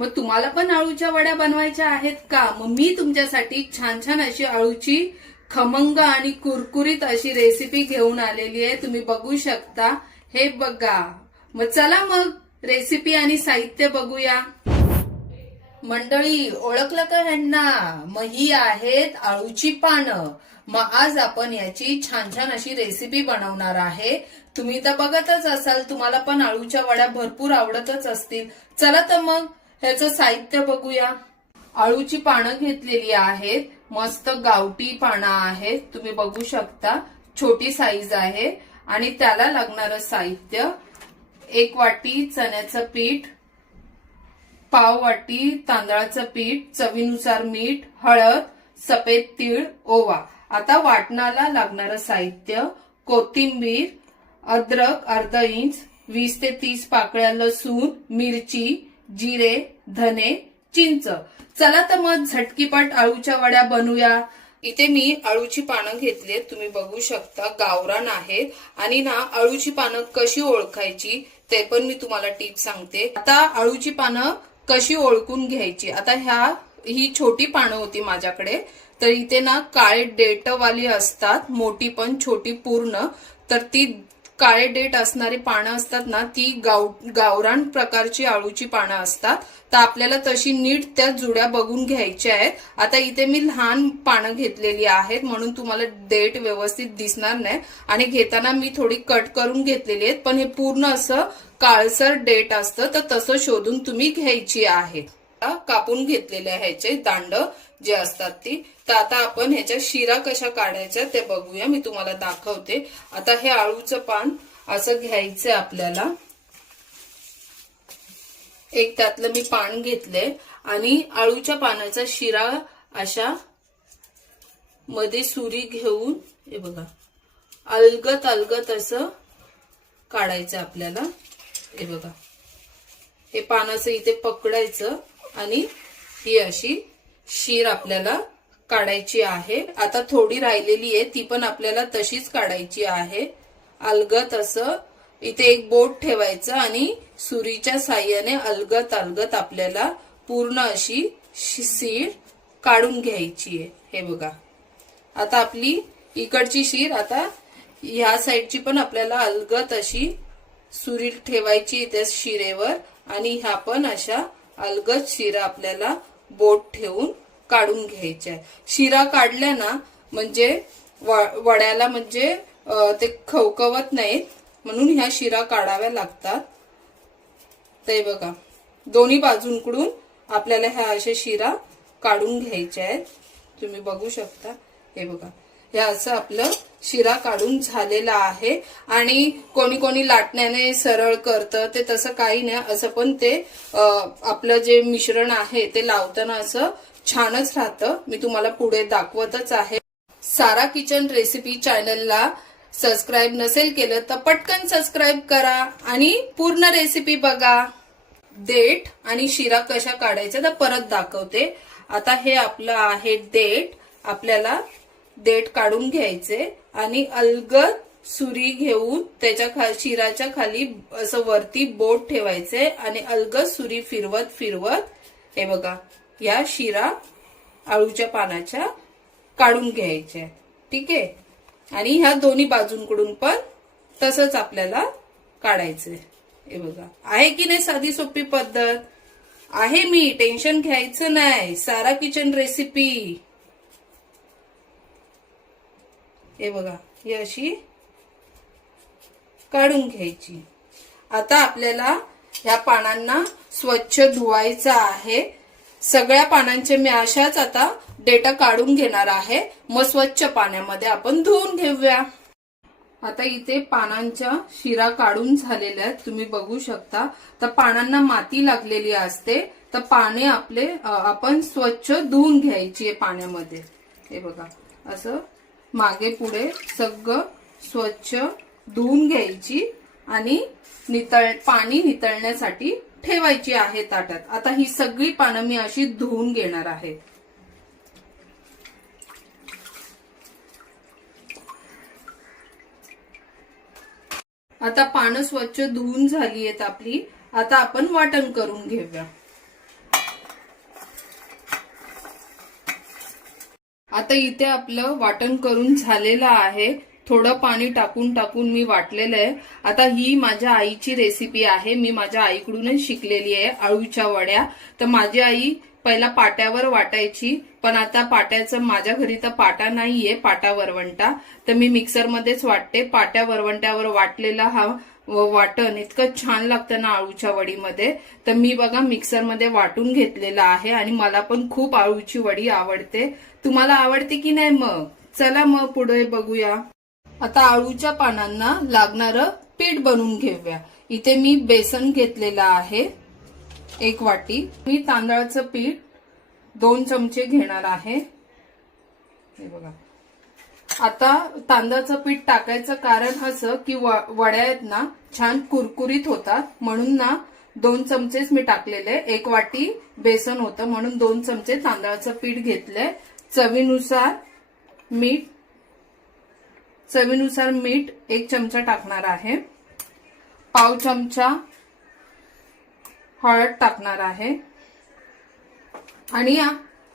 मग तुम्हाला पण आळूच्या वड्या बनवायच्या आहेत का? मग मी तुमच्यासाठी छान छान अशी आळूची खमंग आणि कुरकुरीत अशी रेसिपी घेऊन आलेली आहे. तुम्ही बघू शकता. हे बघा. मग चला मग रेसिपी आणि साहित्य बघूया. मंडळी ओळखलं का ह्यांना? मग ही आहेत आळूची पानं. मग आज आपण याची छान छान अशी रेसिपी बनवणार आहे. तुम्ही तर बघतच असाल तुम्हाला पण आळूच्या वड्या भरपूर आवडतच असतील. चला तर मग ह्याचं साहित्य बघूया. आळूची पानं घेतलेली आहेत. मस्त गावठी पानं आहेत. तुम्ही बघू शकता. छोटी साईज आहे. आणि त्याला लागणारं साहित्य एक वाटी चण्याचं पीठ पाव वाटी तांदळाचं पीठ चवीनुसार मीठ हळद सफेद तीळ ओवा. आता वाटणाला लागणारं साहित्य कोथिंबीर अद्रक अर्धा इंच वीस ते तीस पाकळ्या लसूण मिरची जिरे धने चिंच. चला तर मग झटकीपट आळूच्या वड्या बनवूया. इथे मी अळूची पानं घेतलीत तुम्ही बघू शकता गावरान आहेत. आणि ना अळूची पानं कशी ओळखायची ते पण मी तुम्हाला टीप सांगते. आता अळूची पानं कशी ओळखून घ्यायची? आता ह्या ही छोटी पानं होती माझ्याकडे. तर इथे ना काळे डेटवाली असतात. मोठी पण छोटी पूर्ण. तर ती काळे डेट असणारी पानं असतात ना ती गाव गावरान प्रकारची आळूची पानं असतात. तर आपल्याला तशी नीट त्या जुड्या बघून घ्यायच्या आहेत. आता इथे मी लहान पानं घेतलेली आहेत म्हणून तुम्हाला डेट व्यवस्थित दिसणार नाही. आणि घेताना मी थोडी कट करून घेतलेली आहेत पण हे पूर्ण असं काळसर डेट असतं तर तसं शोधून तुम्ही घ्यायची आहे. कापून घेतलेले ह्याचे दांड जे असतात ती. तर आता आपण ह्याच्या शिरा कशा काढायच्या ते बघूया मी तुम्हाला दाखवते. आता हे आळूचं पान असं घ्यायचं आपल्याला. एक त्यातलं मी पान घेतलंय आणि आळूच्या पानाचा शिरा अशा मध्ये सुरी घेऊन हे बघा अलगत अलगत असं काढायचं आपल्याला. हे बघा हे पानाचं इथे पकडायचं. आणि ही अशी शीर आपल्याला काढायची आहे. आता थोडी राहिलेली आहे ती पण आपल्याला तशीच काढायची आहे. अलगत असं इथे एक बोट ठेवायचं आणि सुरीच्या साह्याने अलगत अलगत आपल्याला पूर्ण अशी शीर काढून घ्यायची आहे. हे बघा. आता आपली इकडची शीर आता ह्या साईडची पण आपल्याला अलगत अशी सुरी ठेवायची त्या शिरेवर आणि ह्या पण अशा अलगद शिरा आपल्याला बोट ठेवून काढून घ्यायच्या शिरा काढल्या ना म्हणजे वड्याला म्हणजे ते खवकवत नाहीत म्हणून ह्या शिरा काढाव्या लागतात. ते बघा दोन्ही बाजूंकडून आपल्याला ह्या अशा शिरा काढून घ्यायच्या आहेत. तुम्ही बघू शकता. हे बघा हे असं आपलं शिरा काढून झालेला आहे आणि कोणी कोणी लाटण्याने सरळ करतं ते तसं काही नाही. असं पण ते आपलं जे मिश्रण आहे ते लावताना असं छानच राहतं. मी तुम्हाला पुढे दाखवतच आहे. सारा किचन रेसिपी चॅनलला सबस्क्राईब नसेल केलं तर पटकन सबस्क्राईब करा आणि पूर्ण रेसिपी बघा. देठ आणि शिरा कशा काढायचा तर परत दाखवते. आता हे आपलं आहे देठ आपल्याला देठ काढून घ्यायचे आणि अलगद सुरी घेऊन त्याच्या खा शिराच्या खाली असं वरती बोट ठेवायचे आणि अलगद सुरी फिरवत फिरवत हे बघा या शिरा आळूच्या पानाच्या काढून घ्यायच्या ठीक आहे? आणि ह्या दोन्ही बाजूंकडून पण तसंच आपल्याला काढायचंय हे बघा. आहे की नाही साधी सोपी पद्धत? आहे मी. टेन्शन घ्यायचं नाही. Sara kitchen recipe. हे बघा ही अशी काढून घ्यायची. आता आपल्याला ह्या पानांना स्वच्छ धुवायचं आहे. सगळ्या पानांचे मी अशाच आता डेटा काढून घेणार आहे. मग स्वच्छ पाण्यामध्ये आपण धुवून घेऊया. आता इथे पानांच्या शिरा काढून झालेल्या आहेत तुम्ही बघू शकता. तर पानांना माती लागलेली असते. तर पाने आपले आपण स्वच्छ धुवून घ्यायची आहे पाण्यामध्ये. हे बघा असं मागे पुढे सगळं स्वच्छ धुवून घ्यायची आणि नितळ पाणी नितळण्यासाठी ठेवायची आहे ताटात. आता ही सगळी पानं मी अशी धुवून घेणार आहे. आता पानं स्वच्छ धुवून झाली आहेत आपली. आता आपण वाटण करून घेऊया. आता इथे आपलं वाटण करून झालेलं आहे. थोडं पाणी टाकून टाकून मी वाटलेलं आहे. आता ही माझ्या आईची रेसिपी आहे. मी माझ्या आईकडूनच शिकलेली आहे आळूच्या वड्या. तर माझी आई पहिला पाट्यावर वाटायची पण आता पाट्याचं माझ्या घरी तर पाटा नाहीये पाटा वरवंटा. तर मी मिक्सरमध्येच वाटते. पाट्या वरवंट्यावर वाटलेला हा वाटण इतकं छान लागतं ना आळूच्या वडीमध्ये. तर मी बघा मिक्सरमध्ये वाटून घेतलेलं आहे आणि मला पण खूप आळूची वडी आवडते. तुम्हाला आवडते की नाही मग? चला मग पुढे बघूया. आता आळूच्या पानांना लागणारं पीठ बनवून घेऊया. इथे मी बेसन घेतलेलं आहे. एक वाटी. मी तांदळाचं पीठ दोन चमचे घेणार आहे. हे बघा. आता तांदळाचं पीठ टाकायचं कारण असं की वड्या आहेत ना छान कुरकुरीत होतात. म्हणून ना दोन चमचेच मी टाकलेले. एक वाटी बेसन होतं म्हणून दोन चमचे तांदळाचं पीठ घेतलंय. चवीनुसार मीठ चवीनुसार मीठ एक चमचा टाकणार आहे. पाव चमचा हळद टाकणार आहे. आणि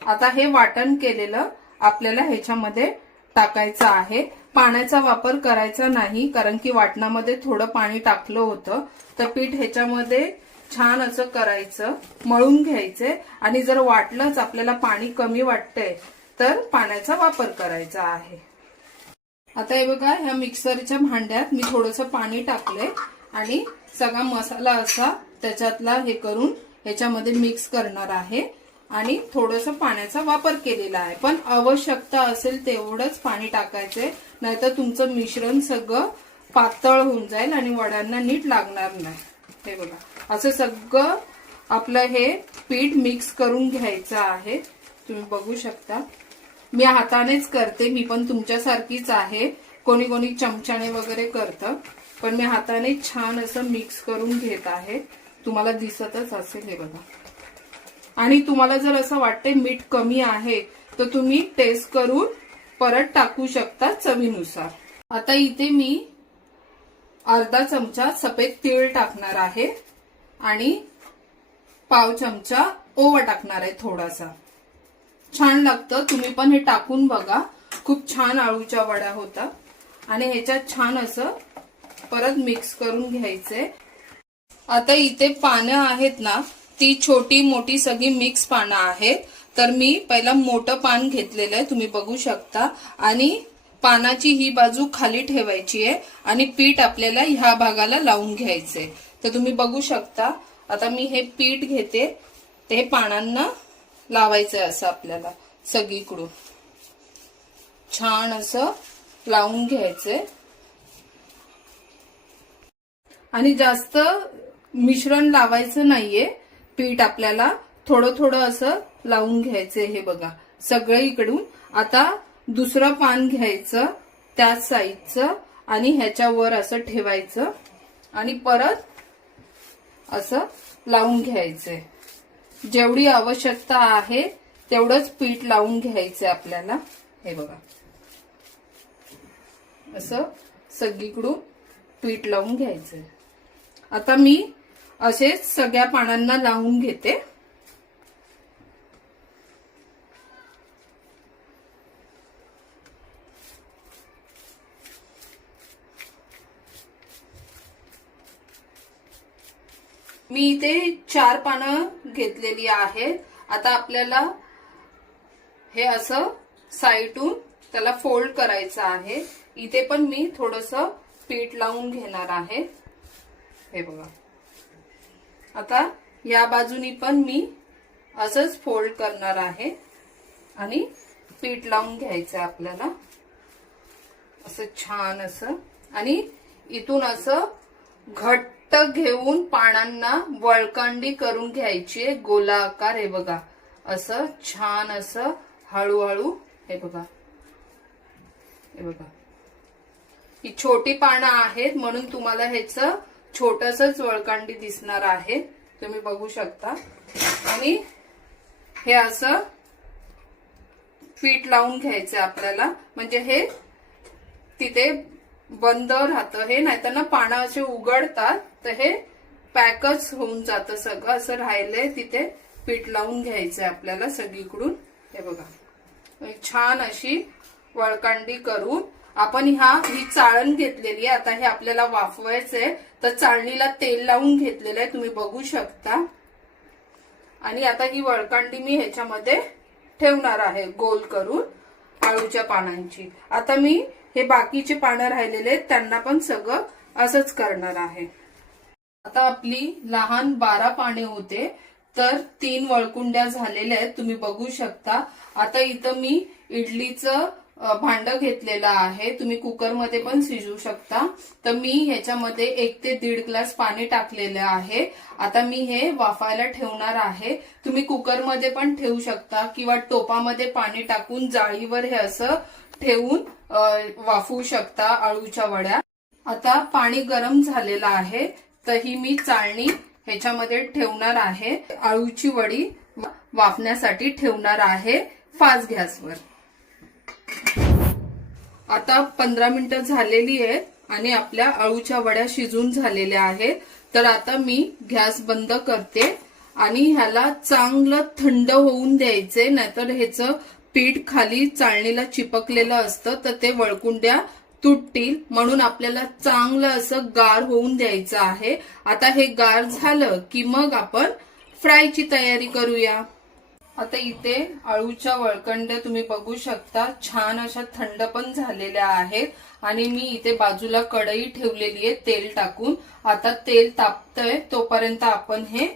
आता हे वाटण केलेलं आपल्याला ह्याच्यामध्ये टाकायचं आहे. पाण्याचा वापर करायचा नाही कारण की वाटणामध्ये थोडं पाणी टाकलं होतं. तर पीठ ह्याच्यामध्ये छान असं करायचं मळून घ्यायचे. आणि जर वाटलंच आपल्याला पाणी कमी वाटतंय तर पाण्याचा वापर करायचा आहे. आता हे बघा ह्या मिक्सरच्या भांड्यात मी थोडंसं पाणी टाकलंय आणि सगळा मसाला असा त्याच्यातला हे करून ह्याच्यामध्ये मिक्स करणार आहे. आणि थोडंसं पाण्याचा वापर केलेला आहे. पण आवश्यकता असेल तेवढंच पाणी टाकायचंय नाहीतर तुमचं मिश्रण सगळं पातळ होऊन जाईल आणि वड्यांना नीट लागणार नाही. हे बघा असं सगळं आपलं हे पीठ मिक्स करून घ्यायचं आहे. तुम्ही बघू शकता. मी हातानेच करते मी पण तुमच्यासारखीच आहे. कोणी कोणी चमच्याने वगैरे करतं पण मी हाताने छान असं मिक्स करून घेत आहे. तुम्हाला दिसतच असेल हे बघा. आणि तुम्हाला जर असं वाटते मीठ कमी आहे तर तुम्ही टेस्ट करून परत टाकू शकता चवीनुसार. आता इथे मी अर्धा चमचा सफेद तीळ टाकणार आहे आणि पाव चमचा ओवा टाकणार आहे थोडासा. छान लागतं. तुम्ही पण हे टाकून बघा. खूप छान आळूच्या वड्या होतात आणि ह्याच्यात छान असं परत मिक्स करून घ्यायचंय आता इथे पानं आहेत ना ती छोटी मोठी सगळी मिक्स पानं आहेत. तर मी पहिला मोठं पान घेतलेलं आहे तुम्ही बघू शकता. आणि पानाची ही बाजू खाली ठेवायची आहे आणि पीठ आपल्याला ह्या भागाला लावून घ्यायचंय. तर तुम्ही बघू शकता. आता मी हे पीठ घेते. ते पानांना लावायचंय असं आपल्याला सगळीकडून. छान असं लावून घ्यायचंय. आणि जास्त मिश्रण लावायचं नाहीये. पीठ आपल्याला थोडं थोडं असं लावून घ्यायचंय हे बघा. सगळीकडून. इकडून आता दुसरं पान घ्यायचं त्याच साईजचं आणि ह्याच्यावर असं ठेवायचं. आणि परत असं लावून घ्यायचंय. जेवढी आवश्यकता आहे तेवढंच पीठ लावून घ्यायचं आपल्याला. हे बघा. असं सगळीकडून पीठ लावून घ्यायचं आता मी असेच सगळ्या पानांना लावून घेते. मी इथे चार पानं घेतलेली आहे. आता आपल्याला हे असं साईडून त्याला फोल्ड करायचं आहे. इथे पण मी थोडस पीठ लावून घेणार आहे. हे बघा. आता या बाजूनी पण मी असंच फोल्ड करणार आहे. आणि पीठ लावून घ्यायचं आपल्याला. असं छान असं. आणि इथून असं घट घट्ट घेऊन पानांना वळकांडी करून घ्यायची. आहे गोलाकार हे बघा. असं छान असं हळूहळू हे बघा. हे बघा. ही छोटी पानं आहेत म्हणून तुम्हाला ह्याच छोटसच वळकांडी दिसणार आहे. तुम्ही बघू शकता. आणि हे असं पीठ लावून घ्यायचं आपल्याला. म्हणजे हे तिथे बंद राहतं. हे नाहीतर ना पानं असे उघडतात. फक्त हे पॅकच होऊन जातं सगळं असं राहिलंय तिथे पीठ लावून घ्यायचंय आपल्याला सगळीकडून. हे बघा. छान अशी वळकांडी करून आपण ह्या ही चाळण घेतलेली आहे. आता हे आपल्याला वाफवायचंय तर चाळणीला तेल लावून घेतलेलं आहे. तुम्ही बघू शकता. आणि आता ही वळकांडी मी ह्याच्यामध्ये ठेवणार आहे गोल करून आळूच्या पानांची. आता मी हे बाकीचे पानं राहिलेले आहेत. त्यांना पण सगळं असंच करणार आहे. आता आपली लहान बारा पाने होते तर तीन वळकुंड्या झालेल्या आहेत तुम्ही बघू शकता. आता इथं मी इडलीचं भांड घेतलेलं आहे तुम्ही कुकरमध्ये पण शिजू शकता. तर मी ह्याच्यामध्ये एक ते दीड ग्लास पाणी टाकलेलं आहे. आता मी हे वाफायला ठेवणार आहे. तुम्ही कुकरमध्ये पण ठेवू शकता किंवा टोपामध्ये पाणी टाकून जाळीवर हे असं ठेवून वाफवू शकता आळूच्या वड्या. आता पाणी गरम झालेलं आहे. तर ही मी चाळणी ह्याच्यामध्ये ठेवणार आहे. आळूची वडी वाफण्यासाठी ठेवणार आहे फास्ट गॅसवर. आता पंधरा मिनिटं झालेली आहेत आणि आपल्या आळूच्या वड्या शिजून झालेल्या आहेत. तर आता मी गॅस बंद करते आणि ह्याला चांगलं थंड होऊन द्यायचे नाहीतर ह्याचं पीठ खाली चाळणीला चिपकलेलं असतं तर ते वळकुंड्या तुटतील म्हणून आपल्याला चांगलं असं गार होऊन द्यायचं आहे. आता हे गार झालं की मग आपण फ्रायची तयारी करूया. आता इथे आळूच्या वळकंड तुम्ही बघू शकता. छान अशा थंड पण झालेल्या आहेत. आणि मी इथे बाजूला कढई ठेवलेली आहे तेल टाकून. आता तेल तापतंय तोपर्यंत आपण हे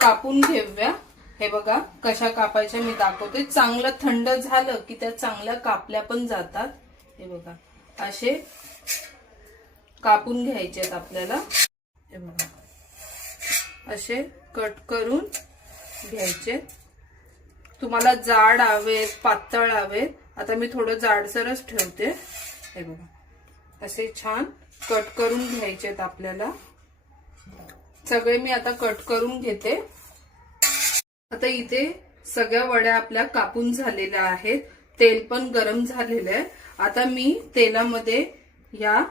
कापून घेऊया. हे बघा कशा कापायच्या मी दाखवते. चांगलं थंड झालं की त्या चांगल्या कापल्या पण जातात. हे बघा. असे कापून घ्यायचे आहेत आपल्याला. असे कट करून घ्यायचे. तुम्हाला जाड हवेत पातळ हवेत. आता मी थोडं जाडसरच ठेवते. हे बघा. असे छान कट करून घ्यायचे आहेत आपल्याला. सगळे मी आता कट करून घेते. आता इथे सगळ्या वड्या आपल्या कापून झालेल्या आहेत. तेल पण गरम झालेलं आहे. आता मी तेलामध्ये या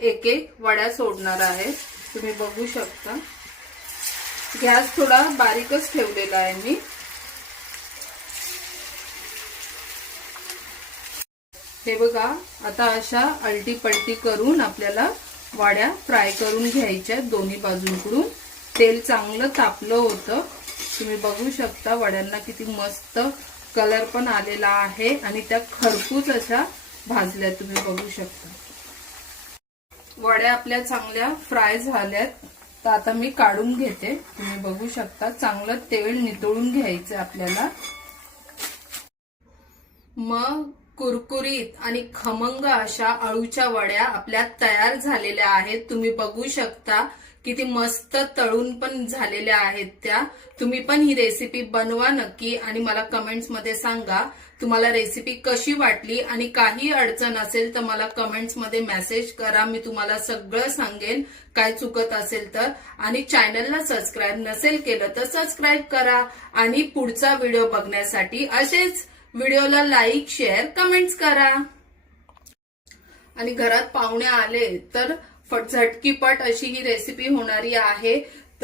एक एक वड्या सोडणार आहे. तुम्ही बघू शकता. गॅस थोडा बारीकच ठेवलेला आहे मी. हे बघा आता अशा अलटी पलटी करून आपल्याला वाड्या फ्राय करून घ्यायच्या दोन्ही बाजूंकडून. तेल चांगलं तापलं होतं. तुम्ही बघू शकता वड्यांना किती मस्त कलर पण आलेला आहे आणि त्या खरपूस अशा भाजल्या तुम्ही बघू शकता. वड्या आपल्या चांगल्या फ्राय झाल्यात. तर आता मी काढून घेते. तुम्ही बघू शकता. चांगलं तेल नितळून घ्यायचं आपल्याला. मग कुरकुरीत आणि खमंग अशा अळूच्या वड्या आपल्या तयार झालेल्या आहेत. तुम्ही बघू शकता किती मस्त तळून पण झालेल्या आहेत त्या. तुम्ही पण ही रेसिपी बनवा नक्की आणि मला कमेंट्समध्ये सांगा तुम्हाला रेसिपी कशी वाटली आणि काही अडचण असेल तर मला कमेंट्समध्ये मेसेज करा. मी तुम्हाला सगळं सांगेन काय चुकत असेल तर. आणि चॅनलला सबस्क्राईब नसेल केलं तर सबस्क्राईब करा. आणि पुढचा व्हिडिओ बघण्यासाठी असेच व्हिडिओला लाईक शेअर कमेंट्स करा. आणि घरात पाहुणे आले तर फट झटकीपट अशी ही रेसिपी होणारी आहे.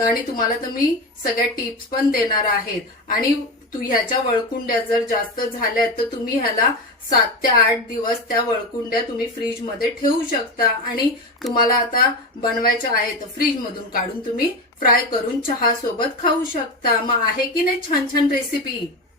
आणि तुम्हाला तर मी सगळ्या टिप्स पण देणार आहेत. आणि तू ह्याच्या वळकुंड्या जर जास्त झाल्या तर तुम्ही ह्याला सात ते आठ दिवस त्या वळकुंड्या तुम्ही फ्रीजमध्ये ठेवू शकता. आणि तुम्हाला आता बनवायच्या आहे तर फ्रीज मधून काढून तुम्ही फ्राय करून चहा सोबत खाऊ शकता. मग आहे की नाही छान छान रेसिपी